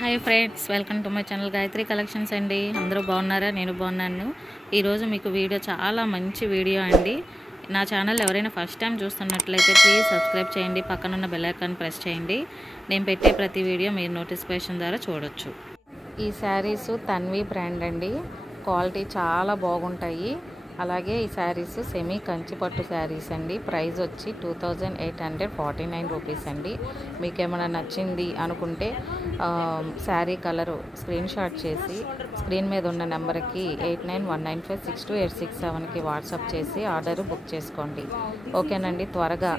Hi friends, welcome to my channel Gayatri collections అండి. అందరూ బాగున్నారా? నేను బాగున్నాను. ఈరోజు మీకు వీడియో చాలా మంచి వీడియో అండి. నా ఛానల్ ఎవరైనా ఫస్ట్ టైం చూస్తున్నట్లయితే ప్లీజ్ సబ్స్క్రైబ్ చేయండి, పక్కనున్న బెల్ ఐకాన్ ప్రెస్ చేయండి. నేను పెట్టే ప్రతి వీడియో మీరు నోటిఫికేషన్ ద్వారా చూడొచ్చు. ఈ శారీస్ తన్వి బ్రాండ్ అండి. క్వాలిటీ చాలా బాగుంటాయి. అలాగే ఈ శారీస్ సెమీ కంచిపట్టు శారీస్ అండి. ప్రైస్ వచ్చి 2849 రూపీస్ అండి. మీకు ఏమైనా నచ్చింది అనుకుంటే శారీ కలరు స్క్రీన్ షాట్ చేసి స్క్రీన్ మీద ఉన్న నెంబర్కి 8919562867కి వాట్సాప్ చేసి ఆర్డర్ బుక్ చేసుకోండి. ఓకేనండి. త్వరగా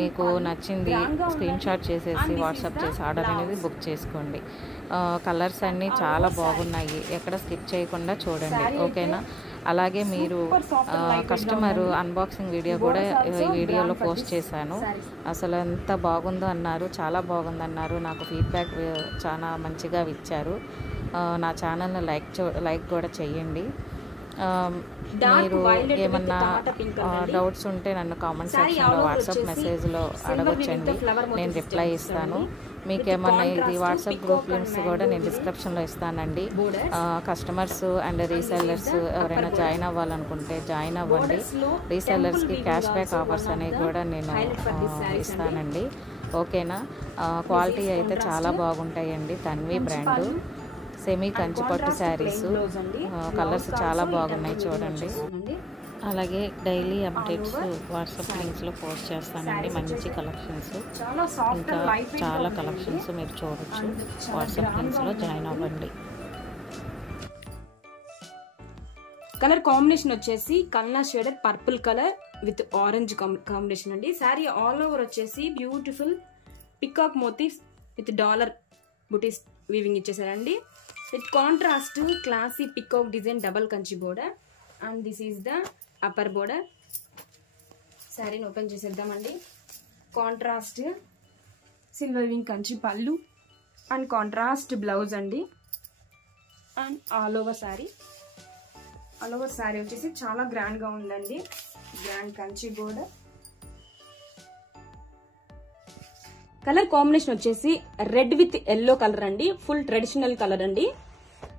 మీకు నచ్చింది స్క్రీన్ షాట్ చేసేసి వాట్సాప్ చేసి ఆర్డర్ అనేది బుక్ చేసుకోండి. కలర్స్ అన్నీ చాలా బాగున్నాయి. ఎక్కడ స్కిప్ చేయకుండా చూడండి. ఓకేనా? అలాగే మీరు కస్టమర్ అన్బాక్సింగ్ వీడియో కూడా ఈ వీడియోలో పోస్ట్ చేశాను. అసలు ఎంత బాగుందో అన్నారు, చాలా బాగుందన్నారు. నాకు ఫీడ్బ్యాక్ చాలా మంచిగా ఇచ్చారు. నా ఛానల్ని లైక్ కూడా చేయండి. మీరు ఏమన్నా డౌట్స్ ఉంటే నన్ను కామెంట్ సెక్షన్లో వాట్సాప్ మెసేజ్లో అడగొచ్చండి, నేను రిప్లై ఇస్తాను. మీకు ఏమన్నా ఇది వాట్సాప్ గ్రూప్ లింక్స్ కూడా నేను డిస్క్రిప్షన్లో ఇస్తానండి. కస్టమర్స్ అండ్ రీసెల్లర్స్ ఎవరైనా జాయిన్ అవ్వాలనుకుంటే జాయిన్ అవ్వండి. రీసెల్లర్స్కి క్యాష్ బ్యాక్ ఆఫర్స్ అనేవి కూడా నేను ఇస్తానండి. ఓకేనా? క్వాలిటీ అయితే చాలా బాగుంటాయండి. Tanvi brand semi Kanchipattu saris. Colours చాలా బాగున్నాయి చూడండి. అలాగే డైలీ అప్డేట్స్ వాట్సాప్ లింక్స్లో పోస్ట్ చేస్తానండి. మంచి కలెక్షన్స్, ఇంకా చాలా కలెక్షన్స్ మీరు చూడొచ్చు. వాట్సాప్ లింక్స్లో జాయిన్ అవ్వండి. కలర్ కాంబినేషన్ వచ్చేసి కల్నా shaded purple colour with orange combination అండి. శారీ ఆల్ ఓవర్ వచ్చేసి beautiful peacock motifs with dollar butis weaving ఇచ్చేసారండి. With contrast classy peacock design double Kanchi border and this is the upper border. శారీని open చేసేద్దామండి. Contrast silver weaving Kanchi pallu and contrast blouse అండి. And all over sari వచ్చేసి చాలా grand గా ఉందండి. Grand Kanchi border. Colour combination వచ్చేసి red with yellow colour అండి. Full traditional colour అండి.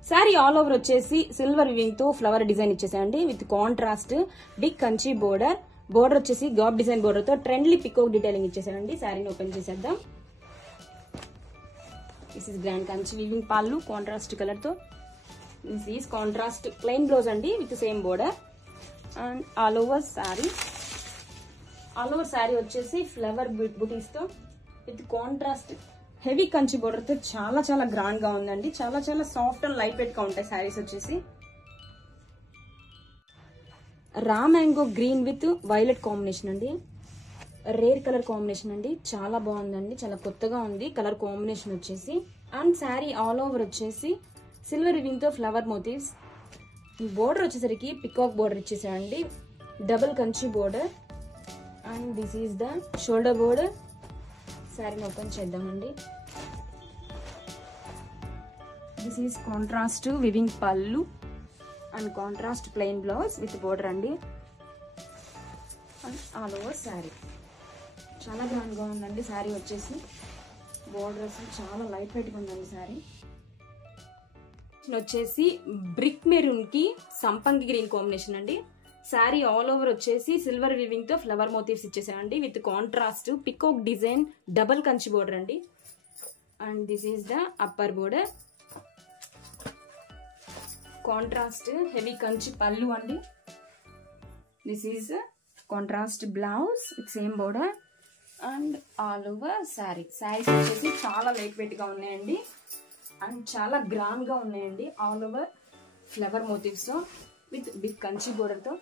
Sari all over వచ్చేసి సిల్వర్ వివింగ్ తో ఫ్లవర్ డిజైన్ ఇచ్చేసాయండి. With contrast big Kanchi border. Border వచ్చేసి గాబ్ డిజైన్ బోర్డర్ తో ట్రెండ్లీ పికోక్ డీటెయిలింగ్ ఇచ్చేసాయండి. శారీని ఓపెన్ చేసేద్దాం. This is grand Kanchi weaving pallu contrast colour తో. This is contrast plain blouse అండి with same border. And all over sari వచ్చేసి ఫ్లవర్ బుటీస్ తో with contrast heavy Kanchi border తో చాలా చాలా గ్రాండ్ గా ఉందండి. చాలా చాలా సాఫ్ట్ అండ్ లైట్ వెయిట్ గా ఉంటాయి శారీస్ వచ్చేసి. Raw mango green with violet combination అండి. రేర్ కలర్ కాంబినేషన్ అండి. చాలా బాగుందండి, చాలా కొత్తగా ఉంది కలర్ కాంబినేషన్ వచ్చేసి. అండ్ శారీ ఆల్ ఓవర్ వచ్చేసి సిల్వర్ వివింగ్ తో ఫ్లవర్ మోటివ్స్. ఈ బోర్డర్ వచ్చేసరికి పికాక్ బోర్డర్ ఇచ్చేసాయండి. Double Kanchi border. And this is the shoulder border. శారీని ఓపెన్ చేద్దామండి. This is contrast weaving pallu and contrast plain blouse with border అండి. And all over sari చాలా grand గా ఉందండి. శారీ వచ్చేసి బోర్డర్ చాలా లైట్ వెయిట్ గా ఉందండి. శారీ వచ్చేసి బ్రిక్ మెరూన్ కి సంపంగి గ్రీన్ కాంబినేషన్ అండి. శారీ ఆల్ ఓవర్ వచ్చేసి సిల్వర్ వివింగ్ తో ఫ్లవర్ మోటివ్స్ ఇచ్చేసాయండి. With contrast peacock design double Kanchi border అండి. And this is the upper border. Contrast heavy Kanchi pallu అండి. This is contrast blouse with same border. And all over saris వచ్చేసి చాలా light weight గా ఉన్నాయండి. And చాలా grand గా ఉన్నాయండి. All over flower motives with big Kanchi border తో.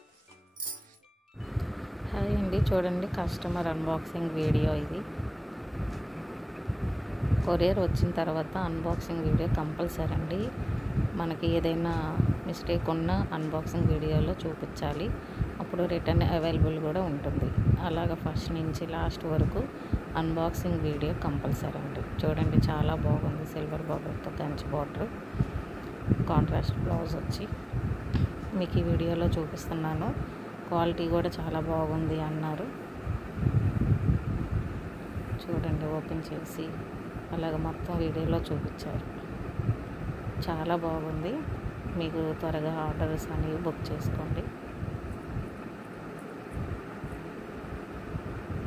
హాయ్ అండి, చూడండి కస్టమర్ అన్బాక్సింగ్ వీడియో ఇది. కొరియర్ వచ్చిన తర్వాత అన్బాక్సింగ్ వీడియో కంపల్సరీ అండి. మనకి ఏదైనా మిస్టేక్ ఉన్నా అన్బాక్సింగ్ వీడియోలో చూపించాలి. అప్పుడు రిటర్న్ అవైలబుల్ కూడా ఉంటుంది. అలాగా ఫస్ట్ నుంచి లాస్ట్ వరకు అన్బాక్సింగ్ వీడియో కంపల్సరీ అండి. చూడండి చాలా బాగుంది. సిల్వర్ బార్డర్తో కంచి బార్డర్, కాంట్రాస్ట్ బ్లౌజ్ వచ్చి మీకు ఈ వీడియోలో చూపిస్తున్నాను. క్వాలిటీ కూడా చాలా బాగుంది అన్నారు. చూడండి ఓపెన్ చేసి అలాగ మొత్తం వీడియోలో చూపించారు. చాలా బాగుంది. మీకు త్వరగా ఆర్డర్స్ అనేవి బుక్ చేసుకోండి.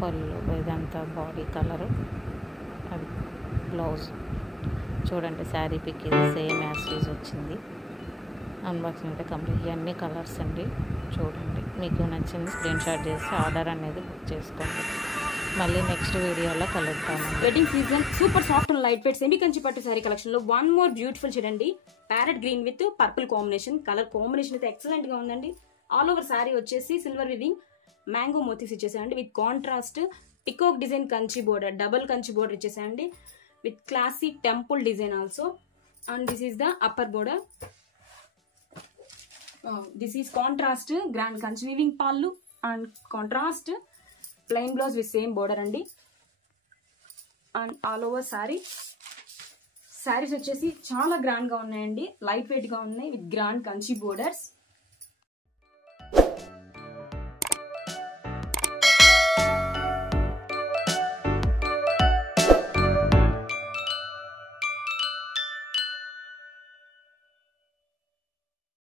పళ్ళు ఇదంతా బాడీ కలరు, అది బ్లౌజ్. చూడండి శారీ పిక్ ఇది సేమ్ యాస్టీజ్ వచ్చింది. అన్బాక్సింగ్ అయితే కంప్లీట్. ఇవన్నీ కలర్స్ అండి. చూడండి, మీకు నచ్చింది స్క్రీన్ షాట్ చేసి ఆర్డర్ అనేది బుక్ చేసుకోండి. మళ్ళీ నెక్స్ట్ వీడియోలో కలుద్దాము. Wedding season super soft and lightweight semi Kanchi pattu sari collection లో వన్ మోర్ బ్యూటిఫుల్ షేడ్ అండి. Parrot green with purple combination. Colour combination అయితే ఎక్సలెంట్ గా ఉందండి. ఆల్ ఓవర్ శారీ వచ్చేసి సిల్వర్ వివింగ్ మ్యాంగో మోతీస్ ఇచ్చేసాయండి. With contrast peacock design Kanchi border, double Kanchi border ఇచ్చేసాయండి. With classy temple design also. And this is the upper border. This is contrast grand Kanchi weaving pallu and contrast plain blouse with same border అండి. And all over saris వచ్చేసి చాలా grand గా ఉన్నాయండి. Light weight గా ఉన్నాయి with grand Kanchi borders.